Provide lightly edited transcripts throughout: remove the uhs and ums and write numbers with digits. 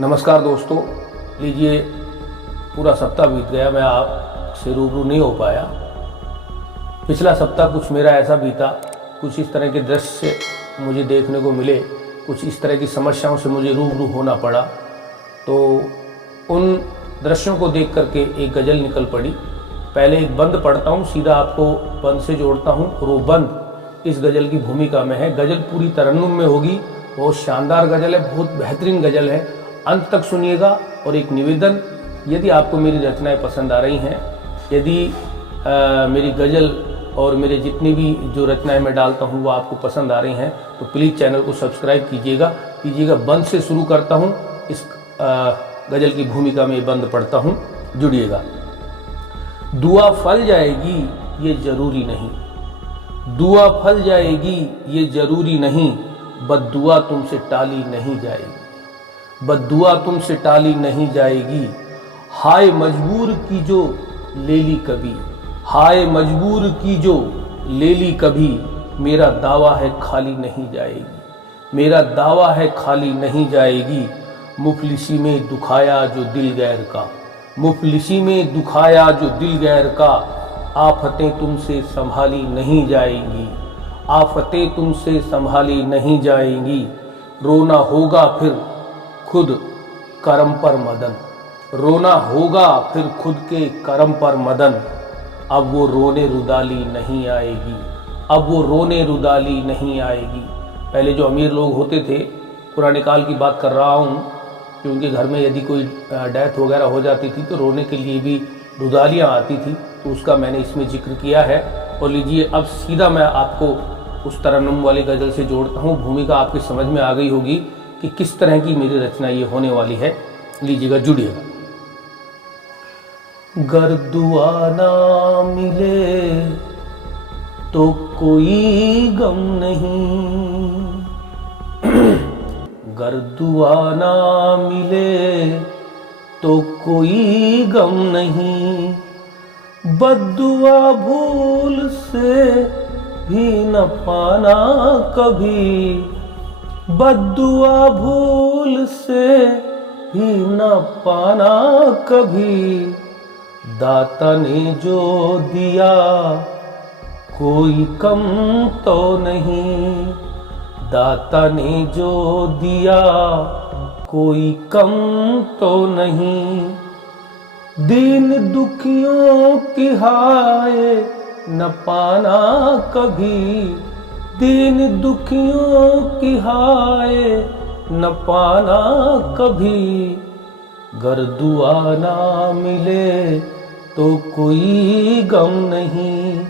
नमस्कार दोस्तों, लीजिए पूरा सप्ताह बीत गया, मैं आपसे रूबरू नहीं हो पाया। पिछला सप्ताह कुछ मेरा ऐसा बीता, कुछ इस तरह के दृश्य मुझे देखने को मिले, कुछ इस तरह की समस्याओं से मुझे रूबरू होना पड़ा। तो उन दृश्यों को देख करके एक गज़ल निकल पड़ी। पहले एक बंद पढ़ता हूँ, सीधा आपको बंद से जोड़ता हूँ और वो बंद इस गज़ल की भूमिका में है। गज़ल पूरी तरन्नुम में होगी, बहुत शानदार गज़ल है, बहुत बेहतरीन गज़ल है। अंत तक सुनिएगा। और एक निवेदन, यदि आपको मेरी रचनाएं पसंद आ रही हैं, यदि मेरी गज़ल और मेरे जितनी भी जो रचनाएं मैं डालता हूं वो आपको पसंद आ रही हैं, तो प्लीज़ चैनल को सब्सक्राइब कीजिएगा। बंद से शुरू करता हूं, इस गज़ल की भूमिका में बंद पढ़ता हूं, जुड़िएगा। दुआ फल जाएगी ये ज़रूरी नहीं, दुआ फल जाएगी ये ज़रूरी नहीं, बद्दुआ तुमसे टाली नहीं जाएगी, बद्दुआ तुमसे टाली नहीं जाएगी। हाय मजबूर की जो ले ली कभी, हाय मजबूर की जो ले ली कभी, मेरा दावा है खाली नहीं जाएगी, मेरा दावा है खाली नहीं जाएगी। मुफलिसी में दुखाया जो दिल गैर का, मुफलिसी में दुखाया जो दिल गैर का, आफतें तुमसे संभाली नहीं जाएंगी, आफतें तुमसे संभाली नहीं जाएंगी। रोना होगा फिर खुद करम पर मदन, रोना होगा फिर खुद के करम पर मदन, अब वो रोने रुदाली नहीं आएगी, अब वो रोने रुदाली नहीं आएगी। पहले जो अमीर लोग होते थे, पुराने काल की बात कर रहा हूँ, कि उनके घर में यदि कोई डेथ वगैरह हो जाती थी तो रोने के लिए भी रुदालियाँ आती थी, तो उसका मैंने इसमें जिक्र किया है। और लीजिए अब सीधा मैं आपको उस तरन्नुम वाली गज़ल से जोड़ता हूँ। भूमिका आपकी समझ में आ गई होगी कि किस तरह की मेरी रचना ये होने वाली है। लीजिएगा, जुड़िएगा। गर दुआ ना मिले तो कोई गम नहीं, गर दुआ ना मिले तो कोई गम नहीं, बद्दुआ भूल से भी न पाना कभी, बद्दुआ भूल से भी न पाना कभी। दाता ने जो दिया कोई कम तो नहीं, दाता ने जो दिया कोई कम तो नहीं। दीन दुखियों की हाय न पाना कभी, दीन दुखियों की हाय न पाना कभी। गर दुआ ना मिले तो कोई गम नहीं,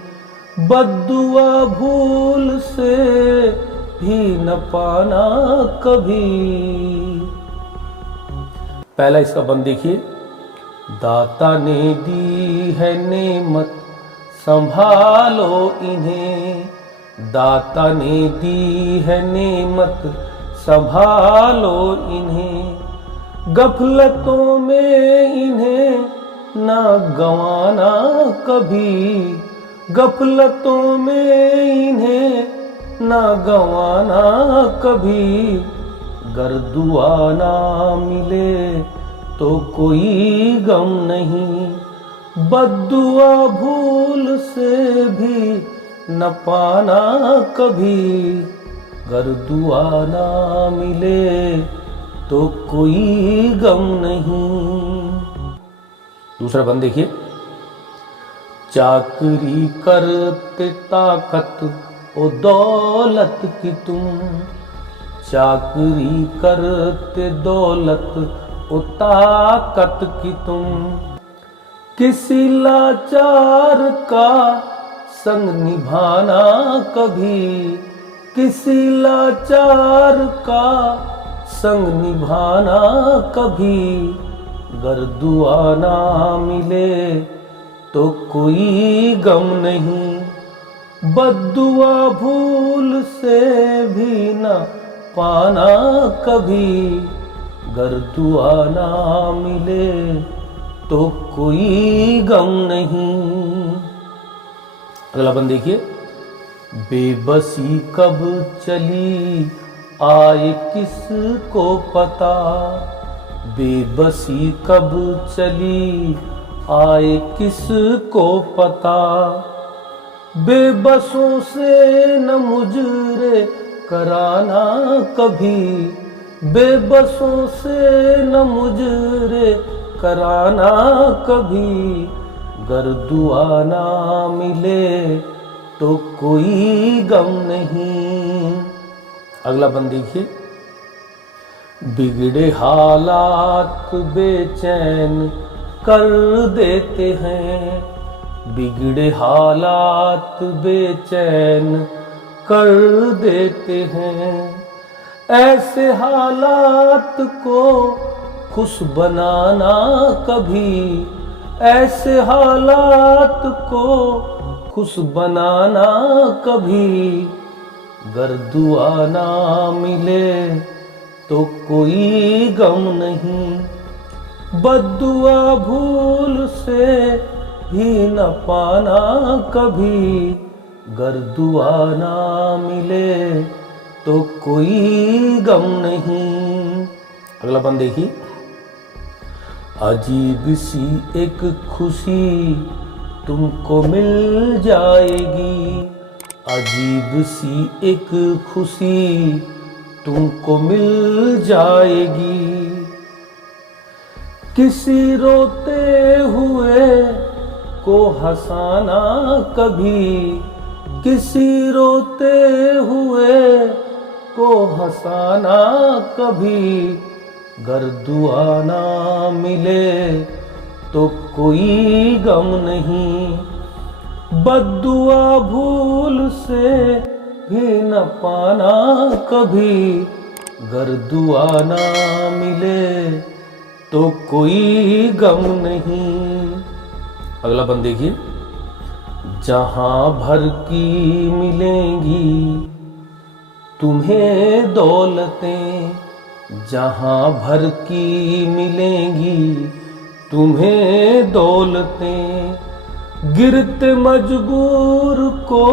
बद्दुआ भूल से भी न पाना कभी। पहला इसका बंद देखिए। दाता ने दी है नेमत संभालो इन्हें, दाता ने दी है नेमत संभालो इन्हें, गफलतों में इन्हें ना गंवाना कभी, गफलतों में इन्हें ना गंवाना कभी। गर दुआ ना मिले तो कोई गम नहीं, बद्दुआ भूल से भी न पाना कभी। गर दुआ ना मिले तो कोई गम नहीं। दूसरा बंद देखिए। चाकरी करते ताकत ओ दौलत की तुम, चाकरी करते दौलत ओ ताकत की तुम, किसी लाचार का संग निभाना कभी, किसी लाचार का संग निभाना कभी। गर दुआ ना मिले तो कोई गम नहीं, बद्दुआ भूल से भी न पाना कभी। गर दुआ ना मिले तो कोई गम नहीं। अगला बंद देखिए। बेबसी कब चली आए किसको पता, बेबसी कब चली आए किस को पता, बेबसों से न मुजरे कराना कभी, बेबसों से न मुजरे कराना कभी, गर दुआ ना मिले तो कोई गम नहीं। अगला बंद देखिए। बिगड़े हालात बेचैन कर देते हैं, बिगड़े हालात बेचैन कर देते हैं, ऐसे हालात को खुश बनाना कभी, ऐसे हालात को खुश बनाना कभी, गर दुआ ना मिले तो कोई गम नहीं, बद्दुआ भूल से भी न पाना कभी, गर दुआ ना मिले तो कोई गम नहीं। अगला बंद देखिए। अजीब सी एक खुशी तुमको मिल जाएगी, अजीब सी एक खुशी तुमको मिल जाएगी, किसी रोते हुए को हंसाना कभी, किसी रोते हुए को हंसाना कभी, गर दुआ ना मिले तो कोई गम नहीं, बद्दुआ भूल से भी न पाना कभी, गर दुआ ना मिले तो कोई गम नहीं। अगला बंद देखिए। जहां भर की मिलेंगी तुम्हें दौलतें, जहां भर की मिलेंगी तुम्हें दौलतें, गिरते मजबूर को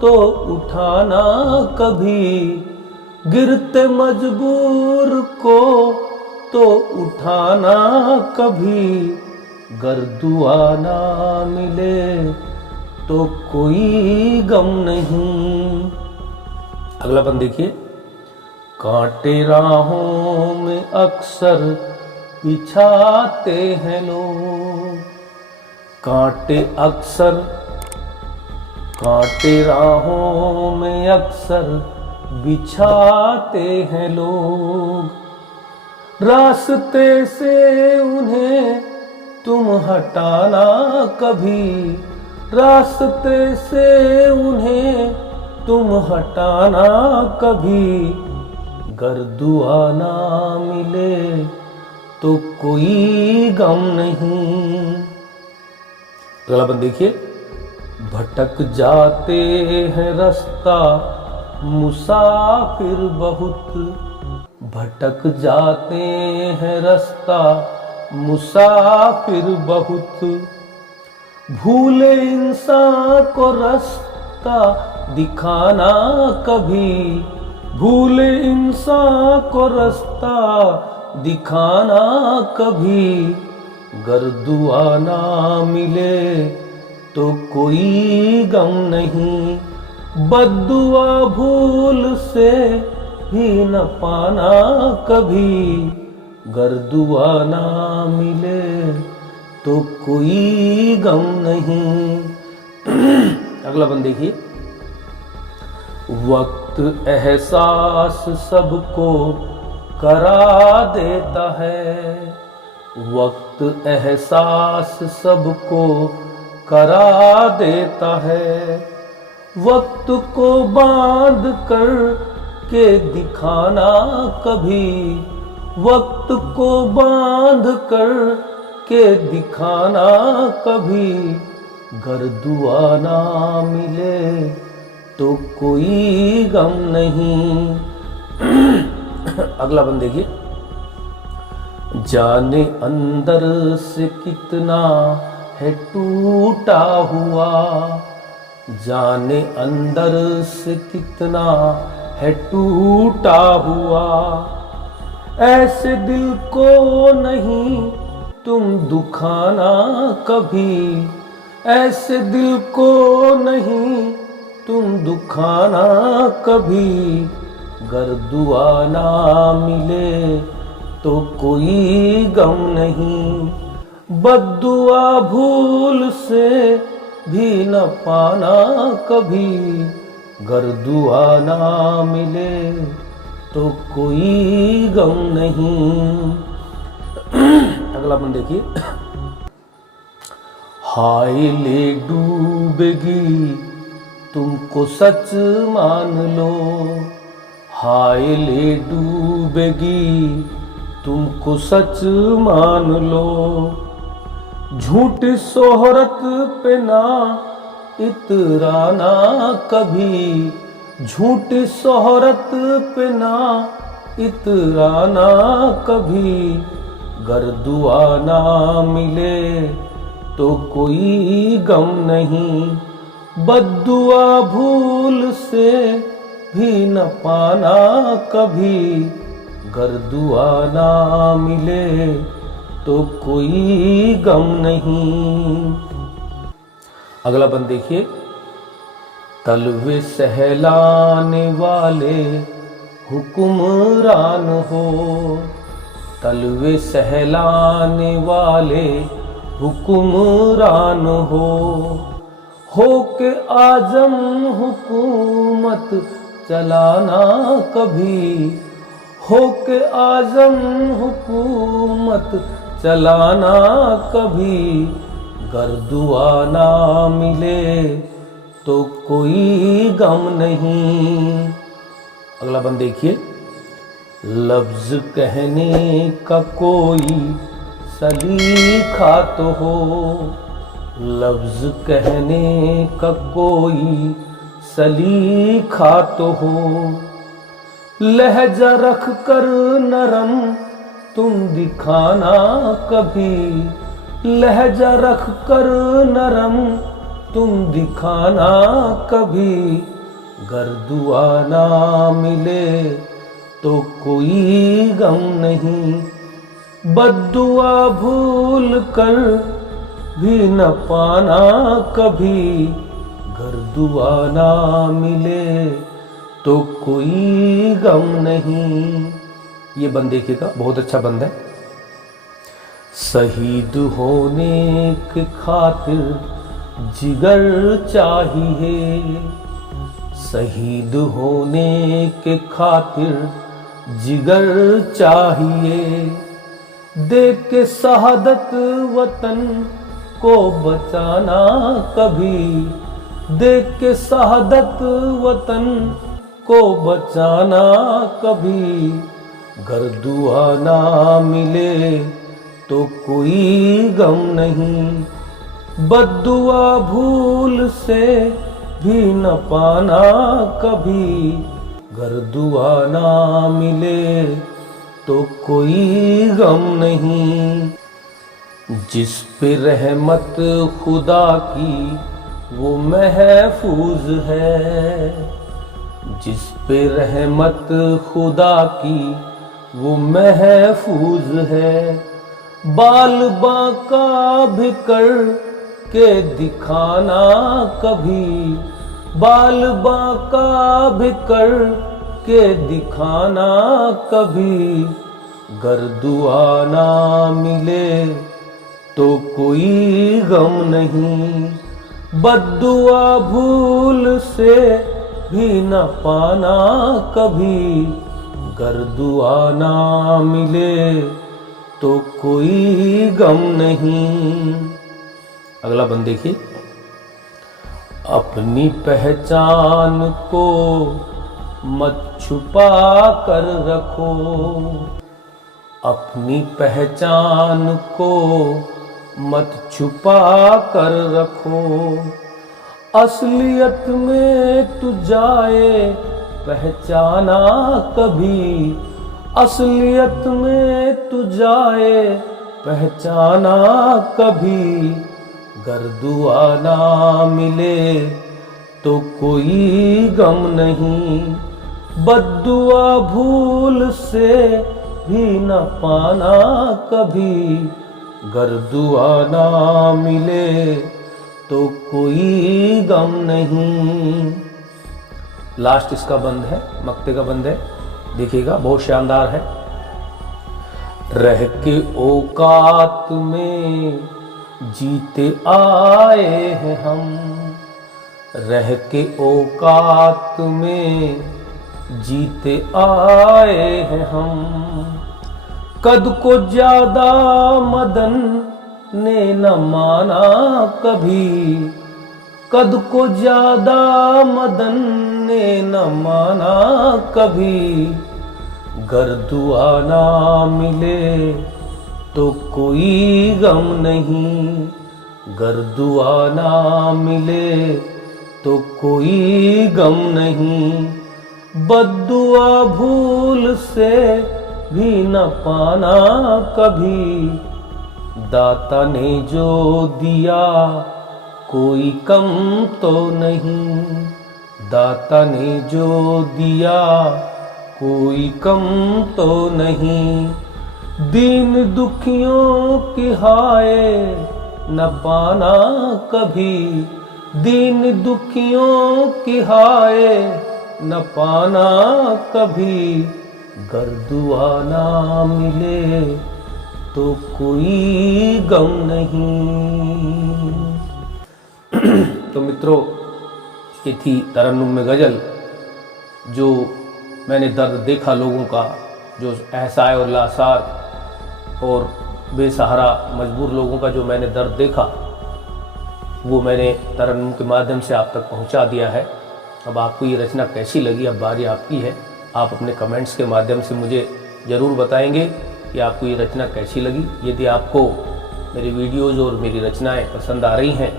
तो उठाना कभी, गिरते मजबूर को तो उठाना कभी, गर दुआ ना मिले तो कोई गम नहीं। अगला बंद देखिए। कांटे राहों में अक्सर बिछाते हैं लोग, कांटे अक्सर, कांटे राहों में अक्सर बिछाते हैं लोग, रास्ते से उन्हें तुम हटाना कभी, रास्ते से उन्हें तुम हटाना कभी, गर दुआ ना मिले तो कोई गम नहीं। अगला बंद देखिए। भटक जाते हैं रास्ता मुसाफिर बहुत, भटक जाते हैं रास्ता मुसाफिर बहुत, भूले इंसान को रास्ता दिखाना कभी, भूले इंसान को रास्ता दिखाना कभी, गर दुआ ना मिले तो कोई गम नहीं, बद्दुआ भूल से भी न पाना कभी, गर दुआ ना मिले तो कोई गम नहीं। अगला बंद देखिए। वक्त एहसास सबको करा देता है, वक्त एहसास सबको करा देता है, वक्त को बांध कर के दिखाना कभी, वक्त को बांध कर के दिखाना कभी, गर दुआ ना मिले तो कोई गम नहीं। अगला बंद देखिए। जाने अंदर से कितना है टूटा हुआ, जाने अंदर से कितना है टूटा हुआ, ऐसे दिल को नहीं तुम दुखाना कभी, ऐसे दिल को नहीं तुम दुखाना कभी। गर दुआ ना मिले तो कोई गम नहीं, बद्दुआ भूल से भी न पाना कभी। गर दुआ ना मिले तो कोई गम नहीं। अगला अपन देखिए। हाय ले डूबेगी तुमको सच मान लो, हाय ले डूबेगी तुमको सच मान लो। झूठी शोहरत पे ना इतराना कभी, झूठी शोहरत पे ना इतराना कभी। गर दुआ ना मिले तो कोई गम नहीं, बद्दुआ भूल से भी न पाना कभी। गर दुआ ना मिले तो कोई गम नहीं। अगला बंद देखिए। तलवे सहलाने वाले हुक्मरान हो, तलवे सहलाने वाले हुक्मरान हो के आजम हुकूमत चलाना कभी, हो के आजम हुकूमत चलाना कभी। गर दुआ ना मिले तो कोई गम नहीं। अगला बंद देखिए। लफ्ज कहने का कोई सलीखा तो हो, लफ्ज कहने का कोई सलीखा तो हो। लहजा रख कर नरम तुम दिखाना कभी, लहजा रख कर नरम तुम दिखाना कभी। गर दुआ ना मिले तो कोई गम नहीं, बद्दुआ भूल कर भी न पाना कभी। गर दुआ ना मिले तो कोई गम नहीं। ये बंद देखिएगा, बहुत अच्छा बंद है। शहीद होने की खातिर जिगर चाहिए, शहीद होने के खातिर जिगर चाहिए। देख के शहादत वतन को बचाना कभी, देख के शहादत वतन को बचाना कभी। गर दुआ ना मिले तो कोई गम नहीं, बद्दुआ भूल से भी न पाना कभी। गर दुआ ना मिले तो कोई गम नहीं। जिस पे रहमत खुदा की वो महफूज है, जिस पे रहमत खुदा की वो महफूज है। बाल बांका भी कर के दिखाना कभी, बाल बांका भी कर के दिखाना कभी। गर दुआ ना मिले तो कोई गम नहीं, बद्दुआ भूल से भी न पाना कभी। गर दुआ ना मिले तो कोई गम नहीं। अगला बंद देखिए। अपनी पहचान को मत छुपा कर रखो, अपनी पहचान को मत छुपा कर रखो। असलियत में तू जाए पहचाना कभी, असलियत में तू जाए पहचाना कभी। गर दुआ ना मिले तो कोई गम नहीं, बद्दुआ भूल से भी न पाना कभी, गर दुआ ना मिले तो कोई गम नहीं। लास्ट इसका बंद है, मक्ते का बंद है, देखिएगा बहुत शानदार है। रह के औकात में जीते आए हैं हम, रह के औकात में जीते आए हैं हम। कद को ज्यादा मदन ने न माना कभी, कद को ज्यादा मदन ने न माना कभी, गर दुआ ना मिले तो कोई गम नहीं, गर दुआ ना मिले तो कोई गम नहीं। बद्दुआ भूल से भी न पाना कभी, दाता ने जो दिया कोई कम तो नहीं, दाता ने जो दिया कोई कम तो नहीं। दीन दुखियों की हाय न पाना कभी, दीन दुखियों की हाय न पाना कभी, गर दुआ ना मिले तो कोई गम नहीं। तो मित्रों, ये थी तरन्नुम में गज़ल। जो मैंने दर्द देखा लोगों का, जो असहाय और लाचार और बेसहारा मजबूर लोगों का जो मैंने दर्द देखा, वो मैंने तरन्नुम के माध्यम से आप तक पहुंचा दिया है। अब आपको ये रचना कैसी लगी, अब बारी आपकी है। आप अपने कमेंट्स के माध्यम से मुझे ज़रूर बताएंगे कि आपको ये रचना कैसी लगी। यदि आपको मेरी वीडियोज़ और मेरी रचनाएँ पसंद आ रही हैं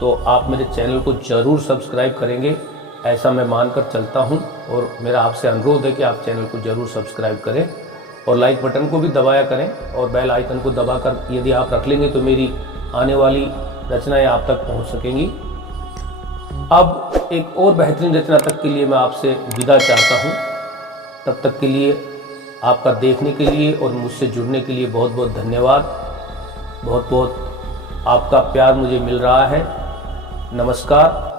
तो आप मेरे चैनल को ज़रूर सब्सक्राइब करेंगे, ऐसा मैं मानकर चलता हूं। और मेरा आपसे अनुरोध है कि आप चैनल को ज़रूर सब्सक्राइब करें और लाइक बटन को भी दबाया करें और बेल आइकन को दबाकर यदि आप रख लेंगे तो मेरी आने वाली रचनाएं आप तक पहुंच सकेंगी। अब एक और बेहतरीन रचना तक के लिए मैं आपसे विदा चाहता हूं। तब तक के लिए आपका देखने के लिए और मुझसे जुड़ने के लिए बहुत बहुत धन्यवाद। बहुत बहुत आपका प्यार मुझे मिल रहा है। नमस्कार।